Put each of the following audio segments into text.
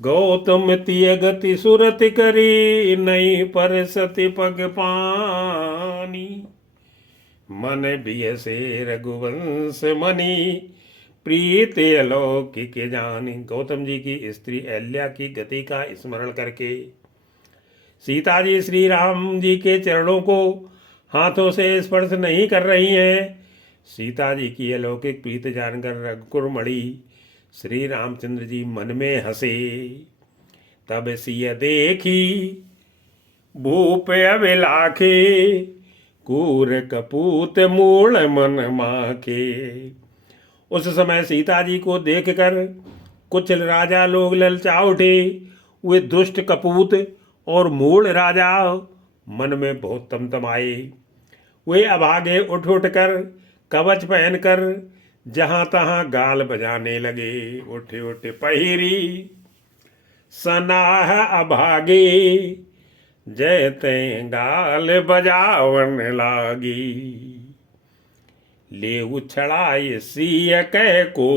गौतम तिय गति सुरति करी, नहीं पर सति पग पानी। मन बिय से रघुवंश मणि, प्रीत अलौकिक जानी। गौतम जी की स्त्री अहल्या की गति का स्मरण करके सीता जी श्री राम जी के चरणों को हाथों से स्पर्श नहीं कर रही हैं। सीता जी की अलौकिक प्रीत जानकर रघुकुर मणि श्री रामचंद्र जी मन में हंसे। तब सिय देखी भूप अभिलाखे, कूर कपूत मूल मन माखे। उस समय सीता जी को देखकर कुछ राजा लोग ललचा उठे। वे दुष्ट कपूत और मूल राजा मन में बहुत तमतमाए। वे अभागे उठ उठ कर कवच पहनकर जहां तहां गाल बजाने लगे। उठ उठ पहिरी सनाह अभागे, जय तय गाल बजावन लागी। ले उछड़ाए सिय कह को,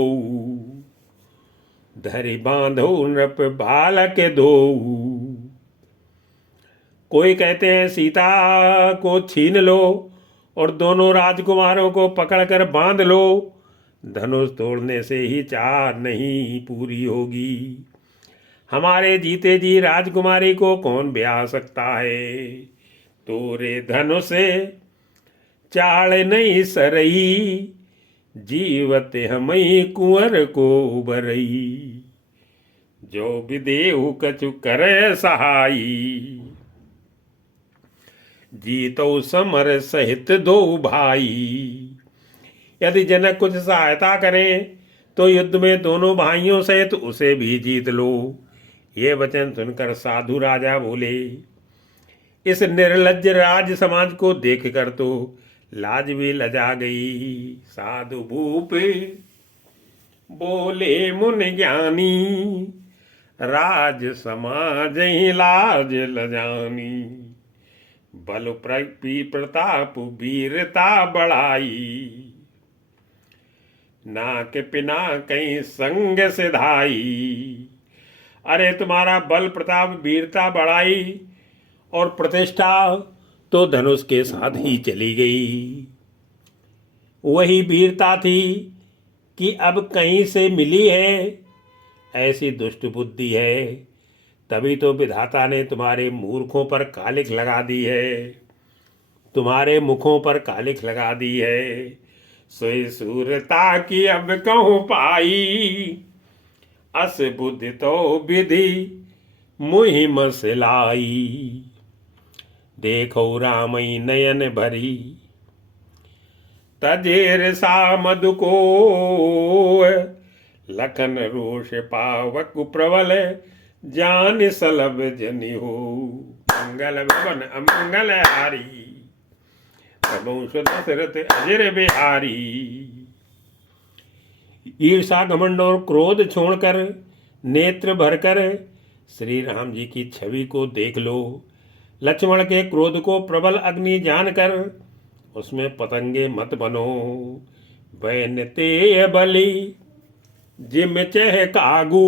धरि बांधो नृप बालक दो। कोई कहते हैं सीता को छीन लो और दोनों राजकुमारों को पकड़कर बांध लो, धनुष तोड़ने से ही चाह नहीं पूरी होगी। हमारे जीते जी राजकुमारी को कौन ब्याह सकता है। तोरे धनुष से चाड़ नहीं सरई, जीवत हमई कुंवर को बरई। जो विदेहु कछु करे सहाई, जीतो समर सहित दो भाई। यदि जनक कुछ सहायता करें तो युद्ध में दोनों भाइयों सहित उसे भी जीत लो। ये वचन सुनकर साधु राजा बोले। इस निर्लज्ज राज समाज को देखकर तो लाज भी लजा गई। साधु भूप बोले मुन ज्ञानी, राज समाज ही लाज लजानी। बल प्रताप वीरता बढ़ाई, नाक पिना कहीं संग सिधाई। अरे तुम्हारा बल प्रताप वीरता बढ़ाई और प्रतिष्ठा तो धनुष के साथ ही चली गई। वही वीरता थी कि अब कहीं से मिली है, ऐसी दुष्ट बुद्धि है। तभी तो विधाता ने तुम्हारे मूर्खों पर कालिख लगा दी है, तुम्हारे मुखों पर कालिख लगा दी है। सोई सूरता की अब कहूँ पाई, अस बुद्धि तो विधि मुहिम सिलाई। देखो रामई नयन भरी, तजेर सा मधु को। लखन रोष पावक प्रबल, जान सलभ जनि हो। मंगल भवन अमंगल हारी, प्रभु दशरथ अजर बिहारी। ईर्षा घमंड और क्रोध छोड़कर नेत्र भरकर श्री राम जी की छवि को देख लो। लक्ष्मण के क्रोध को प्रबल अग्नि जानकर उसमें पतंगे मत बनो। बैन ते बलि जिम चह कागू,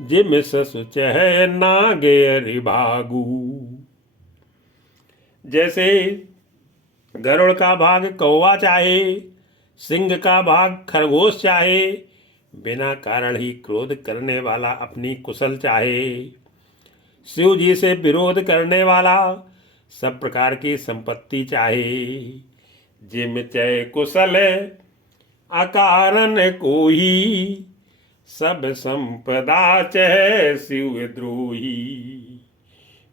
जिम ससु चह नागे रिभागू। जैसे गरुड़ का भाग कौवा चाहे, सिंह का भाग खरगोश चाहे, बिना कारण ही क्रोध करने वाला अपनी कुशल चाहे। शिव जी से विरोध करने वाला सब प्रकार की संपत्ति चाहे। जिम चय कुशल अकारण कोही, सब संपदा चह शिव द्रोही।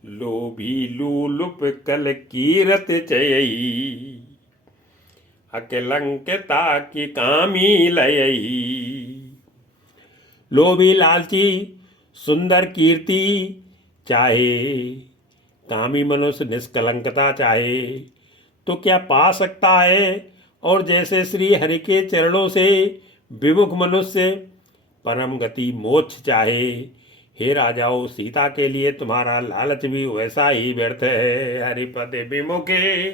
लोभी लूलुप कल कीरत चयई, अकलंकता की कामी लयई। लोभी लालची सुंदर कीर्ति चाहे, कामी मनुष्य निष्कलंकता चाहे तो क्या पा सकता है। और जैसे श्री हरि के चरणों से विमुख मनुष्य परम गति मोक्ष चाहे। हे राजाओं, सीता के लिए तुम्हारा लालच भी वैसा ही व्यर्थ है। हरिपद विमुखे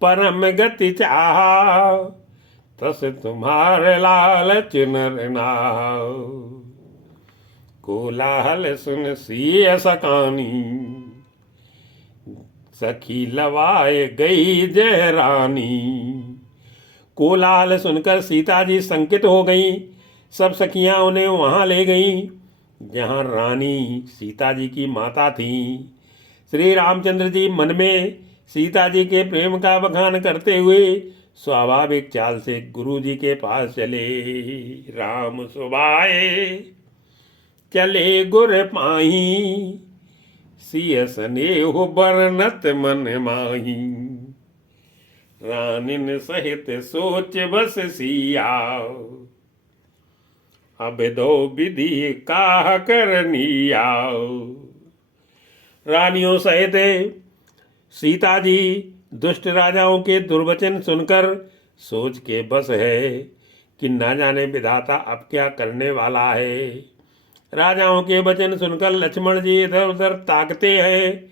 परम गति चाह, तस तुम्हारे लालच नर नाव। कोलाहल सुन सिय सकानी, सखी लवाए गई जय रानी। कोलाहल सुनकर सीता जी संकित हो गई। सब सखियां उन्हें वहां ले गईं जहां रानी सीता जी की माता थी। श्री रामचंद्र जी मन में सीता जी के प्रेम का बखान करते हुए स्वाभाविक चाल से गुरु जी के पास चले। राम सुभाए चले गुर पाही, सिय स्नेह बरनत मन माही। रानिन सहित सोच बस सिया, अब दो विधि काह करनिया। रानियों सहित सीता जी दुष्ट राजाओं के दुर्वचन सुनकर सोच के बस है कि न जाने विधाता अब क्या करने वाला है। राजाओं के वचन सुनकर लक्ष्मण जी इधर उधर ताकते हैं,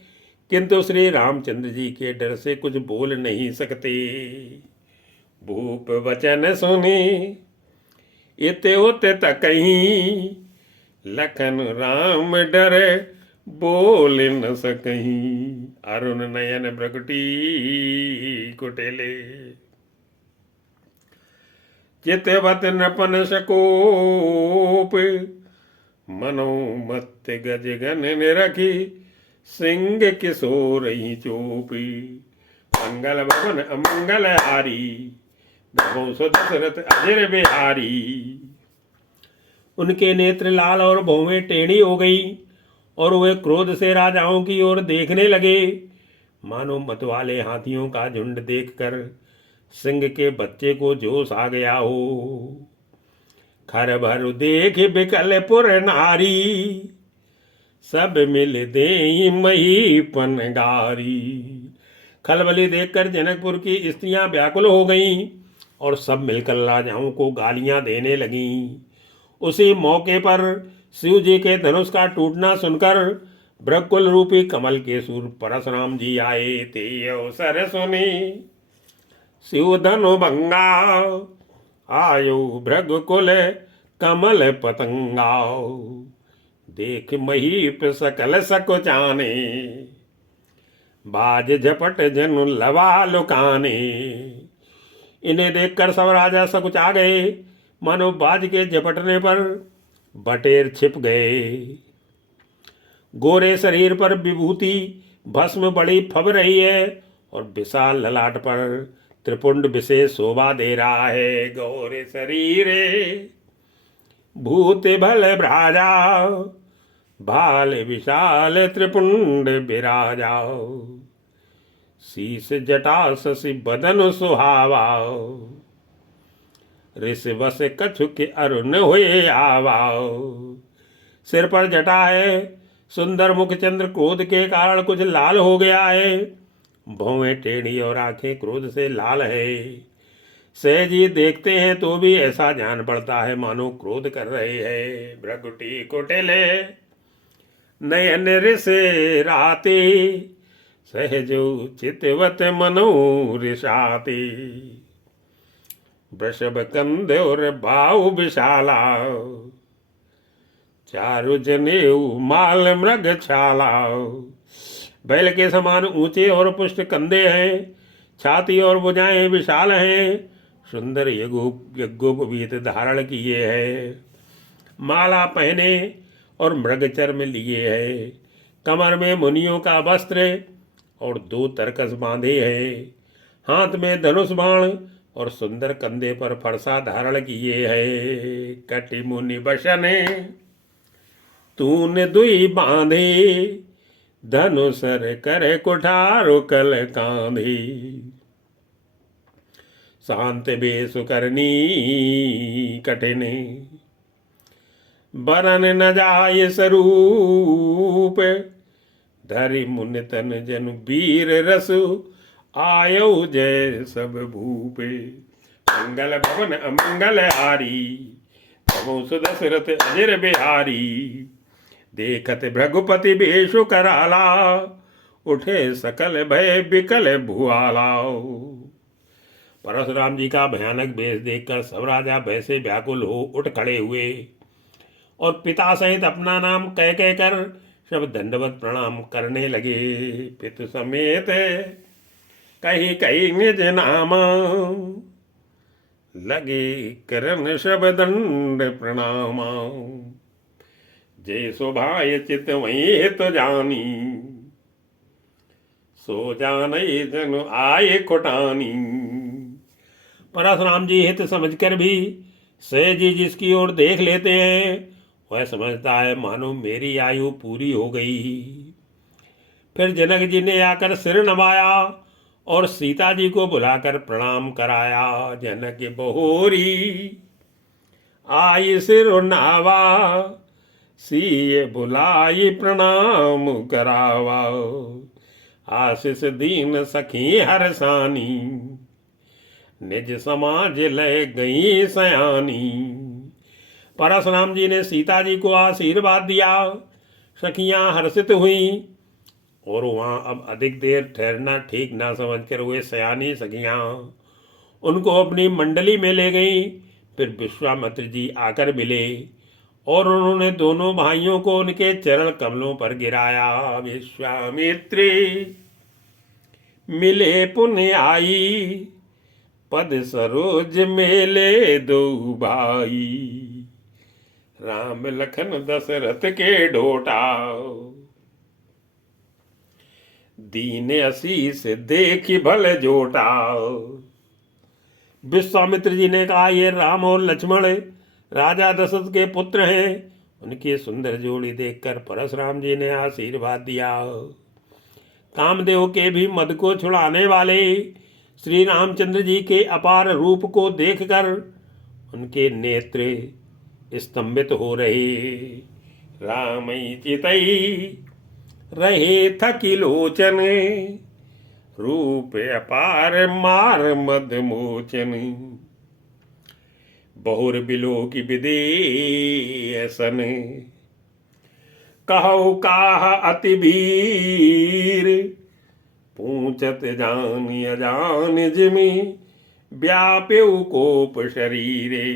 किंतु श्री रामचंद्र जी के डर से कुछ बोल नहीं सकते। भूप वचन सुने इते उते तकहीं, लखन राम डरे बोल न सकहीं। अरुण नयन प्रगटी कुटेले, चितवत नपन सकोप। मनोमत गज गन ने रखी, सिंह किशोर ही चोपी। मंगल भवन अमंगल हारी, भवों सो दशरथ अजर बिहारी। उनके नेत्र लाल और भौवें टेढ़ी हो गई और वे क्रोध से राजाओं की ओर देखने लगे, मानो मतवाले हाथियों का झुंड देखकर सिंह के बच्चे को जोश आ गया हो। खर भर देख बिकल पुर नारी, सब मिल दे मही पनगारी। खलबली देखकर जनकपुर की स्त्रियां व्याकुल हो गईं और सब मिलकर राजाओं को गालियां देने लगीं। उसी मौके पर शिव जी के धनुष का टूटना सुनकर भृगकुल रूपी कमल के सूर परशुराम जी आए थे। अवसर सुनी शिव धनु भंगा, आयो भृगकुल कमल पतंगा। देख महीप सकल सकुचाने, बाज झपट जनु लवा लुकाने। इन्हें देखकर सब राजा सकुचा गए, मानो बाज के झपटने पर बटेर छिप गए। गोरे शरीर पर विभूति भस्म बड़ी फब रही है और विशाल ललाट पर त्रिपुंड विशेष शोभा दे रहा है। गोरे शरीरे भूत भल भ्राजा, भाल विशाल त्रिपुंड विराजा। शीस जटा शशि बदन सुहावा, ऋष बस कछु के अरुण हुए आवाओ। सिर पर जटा है, सुंदर मुख चंद्र क्रोध के कारण कुछ लाल हो गया है। भौवें टेढ़ी और आंखें क्रोध से लाल है। सहजी देखते हैं तो भी ऐसा जान पड़ता है मानो क्रोध कर रहे हैं। भ्रगुटी कुटिले नयन ऋष राते, सहजो चितवत मनो ऋषाते। वृषभ कंध और बाहु विशाला, चारु जनेऊ माल मृग छाला। बैल के समान ऊंचे और पुष्ट कंधे हैं, छाती और भुजाएं विशाल हैं। सुंदर यज्ञोपवीत धारण किए है, माला पहने और मृग चर्म लिए है। कमर में मुनियों का वस्त्र और 2 तरकस बांधे हैं। हाथ में धनुष बाण और सुंदर कंधे पर फरसा धारण किए है। कटि मुनि बसने तूने दुई बांधे, धनुसर करे कुठारो कल कांधे। शांत बेसु करनी कठिने, बरन न जाय स्वरूप। धरि मुनि तन जनु वीर रसु, आयो जय सब भूपे। मंगल भवन अमंगल हारी, तमो सुदशरथ अजर बिहारी। देखत भृगुपति बेशु कराला, उठे सकल भय बिकल भुआला। परशुराम जी का भयानक वेश देखकर सब राजा भय से व्याकुल हो उठ खड़े हुए और पिता सहित अपना नाम कह कह कर सब दंडवत प्रणाम करने लगे। पितु समेत कही कही निज नामा, लगे करन सब दंड प्रणामा। जय शोभाय चित वही तो जानी, सो जानई जन आए कोटानी। परशुराम जी हित समझकर भी सहज जी जिसकी ओर देख लेते हैं वह समझता है मानो मेरी आयु पूरी हो गई। फिर जनक जी ने आकर सिर नवाया और सीता जी को बुलाकर प्रणाम कराया। जनक बहोरी आई सिर नावा, सीए बुलाई प्रणाम करावा। आशीष दीन सखी हरसानी, निज समाज ले गई सयानी। परशुराम जी ने सीता जी को आशीर्वाद दिया। सखियां हर्षित हुई और वहां अब अधिक देर ठहरना ठीक ना समझकर वे सयानी सखियां उनको अपनी मंडली में ले गई। फिर विश्वामित्र जी आकर मिले और उन्होंने दोनों भाइयों को उनके चरण कमलों पर गिराया। विश्वामित्री मिले पुण्य आई, पद सरोज मेले दो भाई। राम लखन दशरथ के ढोटा, दीन आशीष देखी भल जोटा। विश्वामित्र जी ने कहा ये राम और लक्ष्मण राजा दशरथ के पुत्र हैं। उनकी सुंदर जोड़ी देखकर परशुराम जी ने आशीर्वाद दिया। कामदेव के भी मद को छुड़ाने वाले श्री रामचंद्र जी के अपार रूप को देखकर उनके नेत्र स्तंभित हो रहे। रामई चितई रहे थकी लोचन, रूप अपार मार मद मोचन। बहुर बिलो की विदेशन, कहो काह अति भीर। पूछत जान अजान जिमि, व्याप्यु कोप शरीरे।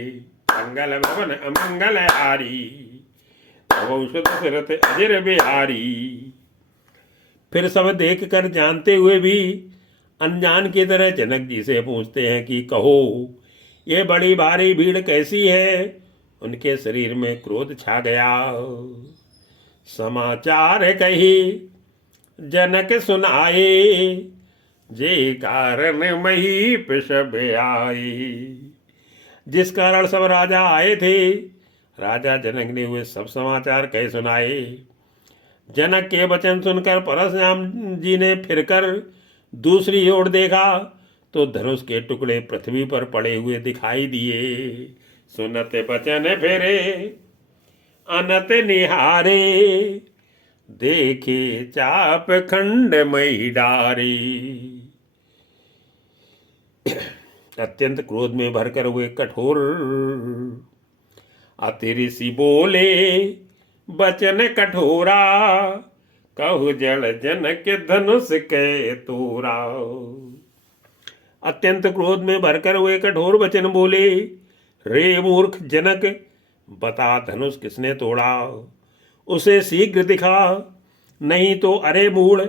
मंगल भवन अमंगल हारी, औषध दशरथ अजर बिहारी। फिर सब देख कर जानते हुए भी अनजान की तरह जनक जी से पूछते हैं कि कहो ये बड़ी भारी भीड़ कैसी है। उनके शरीर में क्रोध छा गया। समाचार कही जनक सुनाए, जे कारण महीप सब आए। जिस कारण सब राजा आए थे राजा जनक ने वे सब समाचार कह सुनाए। जनक के वचन सुनकर परशुराम जी ने फिरकर दूसरी ओर देखा तो धनुष के टुकड़े पृथ्वी पर पड़े हुए दिखाई दिए। सुनत वचन फेरे अनत निहारे, देखे चाप खंड मई डारे। अत्यंत क्रोध में भरकर हुए कठोर अति ऋषि बोले बचन कठोरा, कहु जड़ जनक धनुष के तोरा। अत्यंत क्रोध में भरकर हुए कठोर वचन बोले, रे मूर्ख जनक, बता धनुष किसने तोड़ा, उसे शीघ्र दिखा, नहीं तो अरे मूढ़,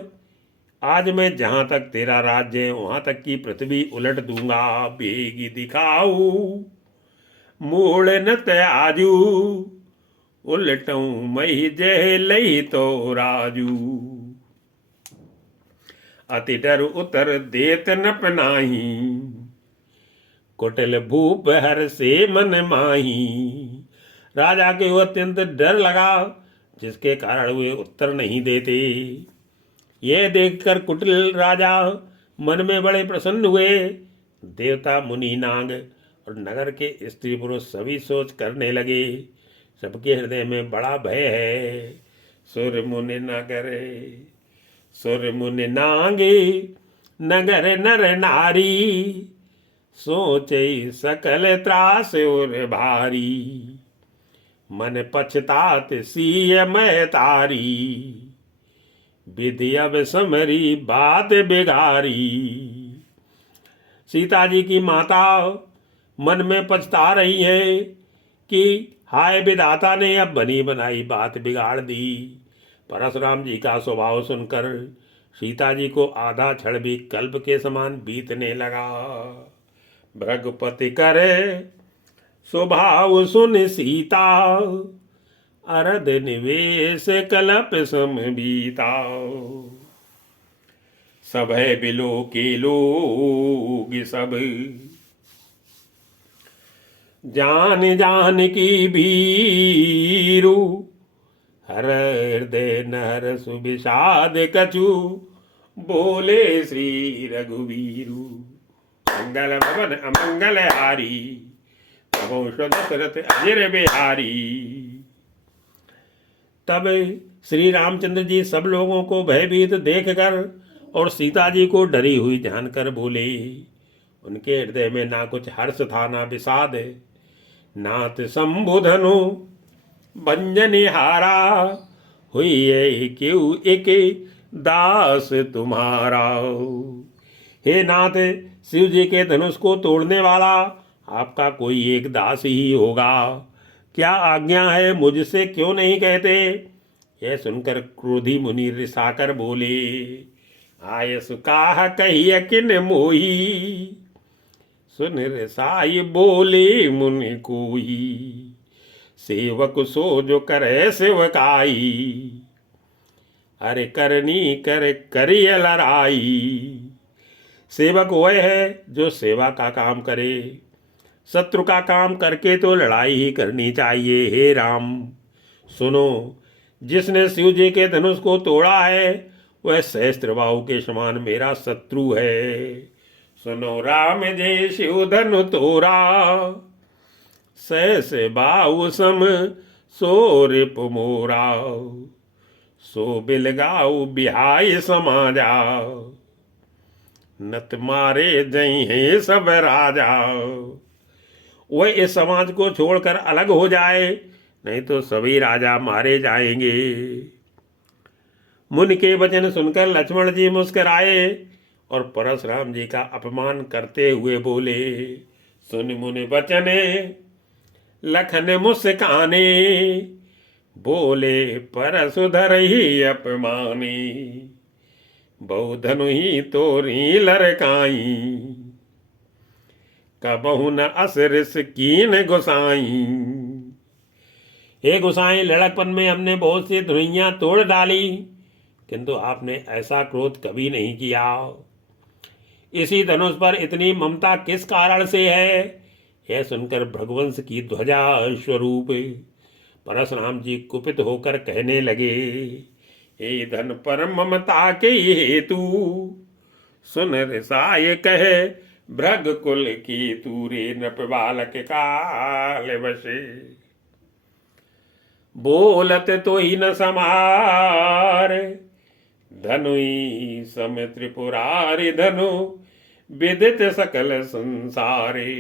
आज मैं जहां तक तेरा राज्य है वहां तक की पृथ्वी उलट दूंगा। बेगी दिखाऊ मूढ़ न त्याजू, उलटूं मई जय लई तो राजू। अति डर उतर देत न पनाही, कुटिल भूप हर से मन माही। राजा के वो अत्यंत डर लगा जिसके कारण वे उत्तर नहीं देते। यह देखकर कुटिल राजा मन में बड़े प्रसन्न हुए। देवता मुनि नाग और नगर के स्त्री पुरुष सभी सोच करने लगे सबके हृदय में बड़ा भय है। सुर मुनि नगरे सुर मुनि नागे, नगर नर नारी, सोचे सकल त्रास और भारी। मन पछतात सीय मैं तारी, विधि अब समरी बात बिगारी। सीता जी की माता मन में पछता रही है कि हाय विधाता ने अब बनी बनाई बात बिगाड़ दी। परशुराम जी का स्वभाव सुनकर सीता जी को आधा क्षण भी कल्प के समान बीतने लगा। भृगुपति करे स्वभाव सुन सीता, अरद निवेश कलप सम बीता। सब है बिलो के लोग सब, जान जान की भीरू, हर हृदय नर सुविषाद कछु, बोले श्री रघुवीरू। मंगल भवन अमंगल हारी, तबो दशरथ अजिर बिहारी। तब श्री रामचंद्र जी सब लोगों को भयभीत देखकर और सीता जी को डरी हुई जानकर बोले। उनके हृदय में ना कुछ हर्ष था ना विषाद, नाथ संबोधनु भंजनिहारा, हुई है क्यों एक दास तुम्हारा। हे नाथ, शिव जी के धनुष को तोड़ने वाला आपका कोई एक दास ही होगा। क्या आज्ञा है, मुझसे क्यों नहीं कहते। यह सुनकर क्रोधी मुनि रिसाकर बोले। आय सुकाह कहिय किन मोही, सुन रिसाई बोले मुनि कोई। सेवक सो जो करे सेवकाई, अरे करनी कर करिय लड़ाई। सेवक वह है जो सेवा का काम करे, शत्रु का काम करके तो लड़ाई ही करनी चाहिए। हे राम सुनो, जिसने शिव जी के धनुष को तोड़ा है वह सहस्त्रबाहु के समान मेरा शत्रु है। सुनो राम जय शिव धनु तोरा, सहस बाहु सम सो रिप मोरा। सो बिलगाऊ बिहाई समाजा, नत मारे जई है सब राजा। वह इस समाज को छोड़कर अलग हो जाए, नहीं तो सभी राजा मारे जाएंगे। मुनि के वचन सुनकर लक्ष्मण जी मुस्कराए और परशुराम जी का अपमान करते हुए बोले। सुन मुनि वचने लखन मुस्काने, बोले परशुधर ही अपमानी। बहुधनु ही तोरी लरकाई, कबहु न असरिस कीन गोसाई। हे गोसाई, लड़कपन में हमने बहुत सी धुइयां तोड़ डाली, किंतु आपने ऐसा क्रोध कभी नहीं किया। इसी धनुष पर इतनी ममता किस कारण से है। यह सुनकर भृगुवंश की ध्वजा स्वरूप परशुराम जी कुपित होकर कहने लगे। हे धन पर ममता के हेतु, सुन रिसाय कहे भृग कुल की तूरे। नृप बालक काल वशे, बोलत तो ही न समार। धनुई सम त्रिपुरारि धनु, विदित सकल संसारे।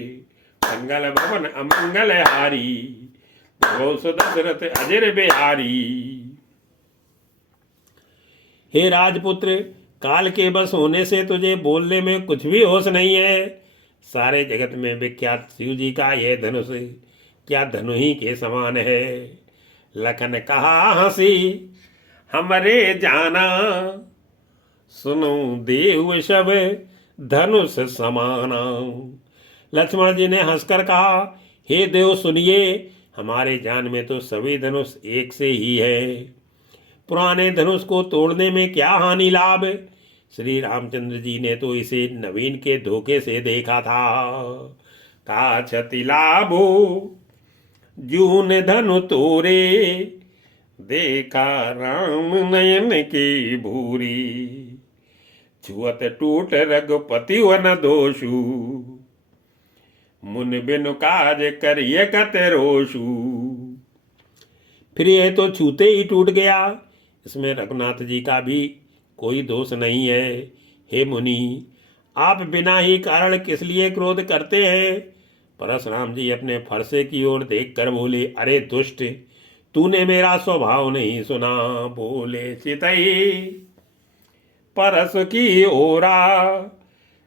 मंगल भवन अमंगल हारी, दशरथ अजिर बिहारी। हे राजपुत्र, काल के बस होने से तुझे बोलने में कुछ भी होश नहीं है। सारे जगत में विख्यात शिव जी का यह धनुष क्या धनु ही के समान है। लखन कहा हंसी हमरे जाना, सुनो देव सब धनुष समाना। लक्ष्मण जी ने हंसकर कहा, हे देव सुनिए, हमारे जान में तो सभी धनुष एक से ही है। पुराने धनुष को तोड़ने में क्या हानि लाभ। श्री रामचंद्र जी ने तो इसे नवीन के धोखे से देखा था। का क्षति लाभो जून धनु तोरे, देखा राम नयन की भूरी। छुअत टूट रघुपति वन दोषु, मुन बिनु काज करिए कत रोषु। फिर यह तो छूते ही टूट गया, इसमें रघुनाथ जी का भी कोई दोष नहीं है। हे मुनि, आप बिना ही कारण किस लिए क्रोध करते हैं। परशुराम जी अपने फरसे की ओर देखकर बोले, अरे दुष्ट, तूने मेरा स्वभाव नहीं सुना। बोले चितई परस की ओरा,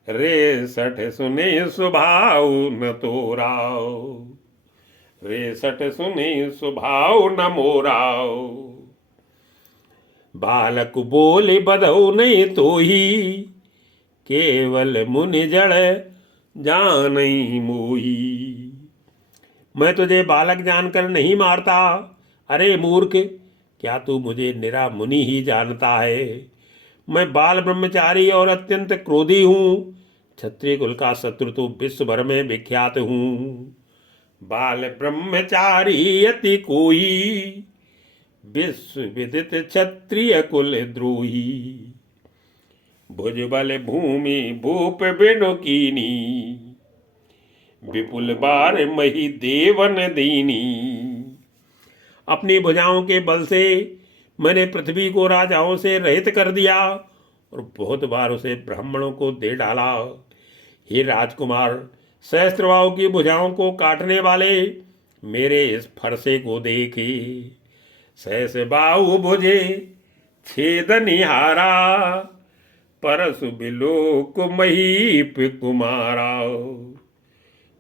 रे सठ सुने स्वभाव न तोरा। रेसठ सुने स्वभाव न मोराओ। बालक बोले बधौ नहीं तो ही, केवल मुनि जड़ जानई मोही। मैं तुझे बालक जानकर नहीं मारता। अरे मूर्ख, क्या तू मुझे निरा मुनि ही जानता है? मैं बाल ब्रह्मचारी और अत्यंत क्रोधी हूँ। क्षत्रिय कुल का शत्रु तो विश्व भर में विख्यात हूँ। बाल ब्रह्मचारी अति कोई, विश्व विदित क्षत्रिय कुल द्रोही। भुज बल भूमि भूप बिनु कीनी, विपुल बार मही देवन दीनी। अपनी भुजाओं के बल से मैंने पृथ्वी को राजाओं से रहित कर दिया और बहुत बार उसे ब्राह्मणों को दे डाला। हे राजकुमार, सहस्त्रबाहु की भुजाओं को काटने वाले मेरे इस फरसे को देखे। सहस बाहु भुजे छेद निहारा, परसु बिलोक महीप कुमारा।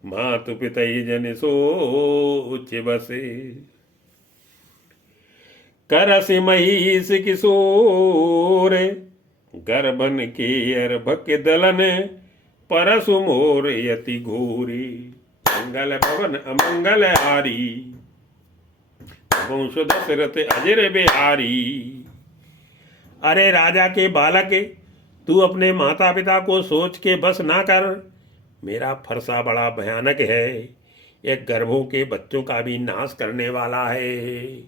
मातु पितई जन सोच बसे, करस महिष किशोर। गर्भन के अर्भक दलन, परसु मोर यति घोरी। मंगल भवन अमंगल हारी, वंश दशरथ अजर बिहारी। अरे राजा के बालक, तू अपने माता पिता को सोच के बस ना कर। मेरा फरसा बड़ा भयानक है, यह गर्भों के बच्चों का भी नाश करने वाला है।